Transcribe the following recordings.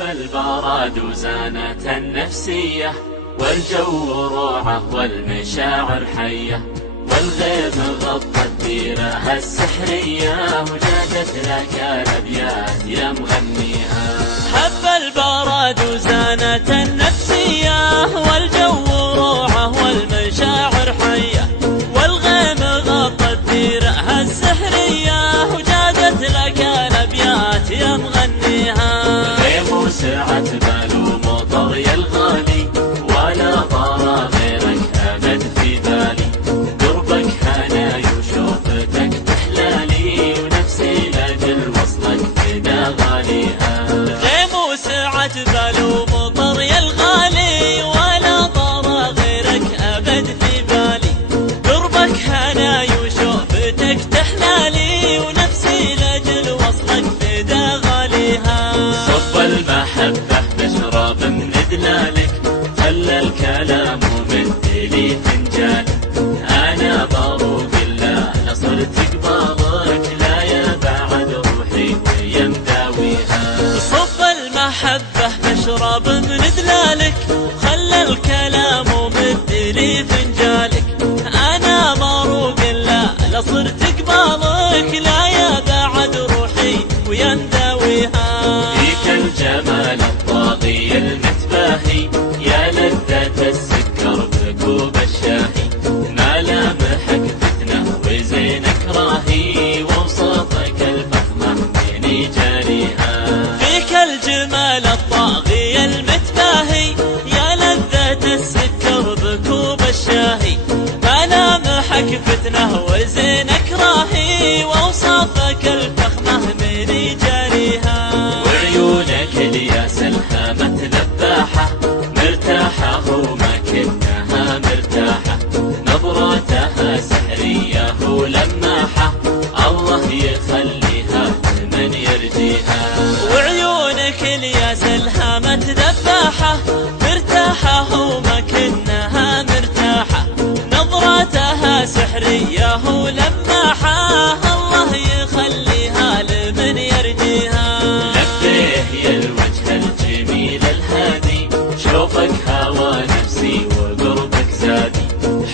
البرد وزانة النفسية، والجو روعة والمشاعر حية، والغيم غطى الديرة السحرية، وجادت لك الأبيات يا مغنيها. حب البرد وزانة النفسية، والجو روعة والمشاعر حية، والغيم غطى الديرة السحرية، وجادت لك الأبيات يا مغنيها. غيم وسعة بال ومطر يا الغالي، ولا طار غيرك أبد في بالي، قربك هناي وشوفتك تحلالي، ونفسي لأجل وصلك فدا غاليها. غيم وسعة بال ومطر يا الغالي، ولا طار غيرك أبد في بالي، قربك هناي وشوفتك تحلالي، ونفسي لأجل وصلك فدا غاليها. صب المحبة بشرب من دلالك، خلى الكلام ومثلي فنجان، أنا بروق الله نصرت قبالك، لا يا بعد روحي ويا مداويها. صب المحبة بشرب من دلالك، خلى الكلام ومثلي فنجالك، أنا بروق الله نصرت قبالك، لا يا بعد روحي ويا مداويها. فيك الجمال الطاغي المتباهي، يا لذة السكر بكوب الشاهي، ملامحك فتنة وزينك راهي، ووصفك الفخمة من جاريها. فيك الجمال الطاغي المتباهي، يا لذة السكر بكوب الشاهي، ملامحك فتنة وزينك راهي، ووصفك الفخمة من جاريها. وعيونك الياس الهامة ذباحة، مرتاحة وما كنها مرتاحة، نظرتها سحرية ولماحة، الله يخليها لمن يرجيها. وعيونك الياس الهامة ذباحة، مرتاحة وما كنها مرتاحة، نظرتها سحرية ولماحة، الله يخليها لمن يرجيها. لبيه يا الوجه الجميل الهادي، شوفك هوى نفسي وقربك زادي،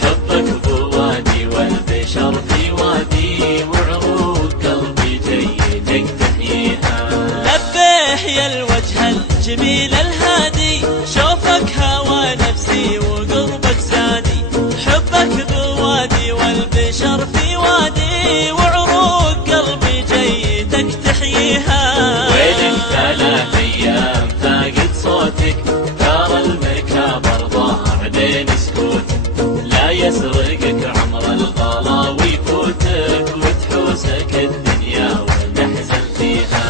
حبك بوادي والبشر في وادي، وعروق قلبي جيدك تحييها. لبيه يا الوجه الجميل الهادي، شوفك هوى نفسي وقربك زادي، حبك بوادي والبشر في وادي، وعروق قلبي جيدك تحييها. وينك 3 أيام فاقد صوتك، ترى المكابر ضاع بين سكوتك، لا يسرقك عمر الغلا ويفوتك، وتحوسك الدنيا وتحزن فيها.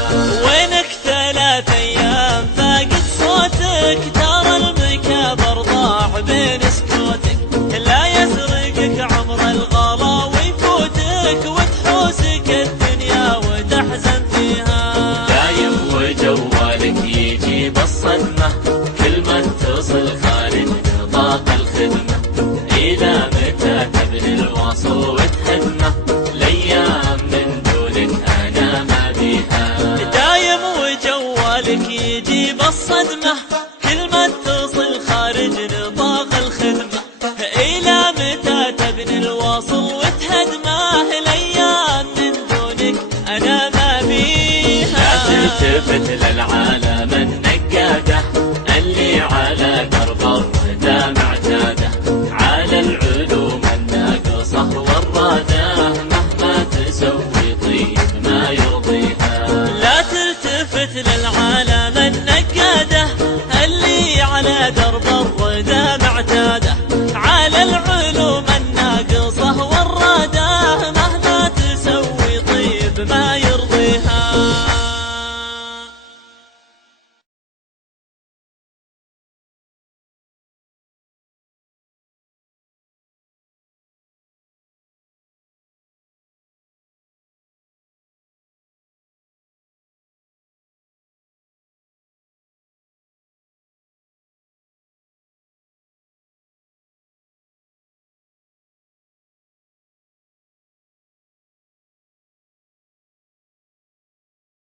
وينك 3 أيام فاقد صوتك، ترى المكابر ضاع بين سكوتك، لا يسرقك عمر الغلا ويفوتك، وتحوسك الدنيا وتحزن فيها. دايم وجوالك يجيب الصدمة، كل ما اتصل خارج نطاق الخدمة، إلى متى تبني الواصل وتهدمه، الأيام من دونك أنا ما بيها. دايم وجوالك يجيب الصدمة،